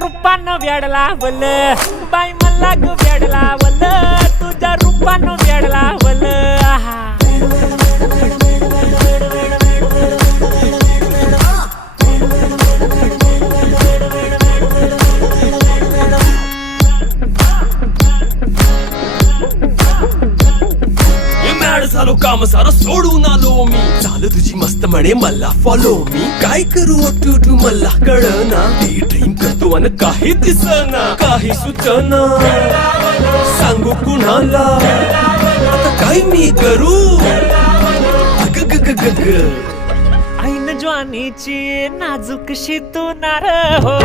रूपानं वेड लावल बाई मला ग वेड लावल तुझ्या रूपानं वेड लावल झालो काम सारं सोडून आलो मी चाल तुझी मस्त म्हणे मला फॉलो मी काय करू टू मला कळना ड्रीम करतो आणि काही दिसना काही सुचना सांगू कुणाला आता काय मी करू अग ग ग ग ग ऐन ज्वानीची नाजूकशी तू नार हो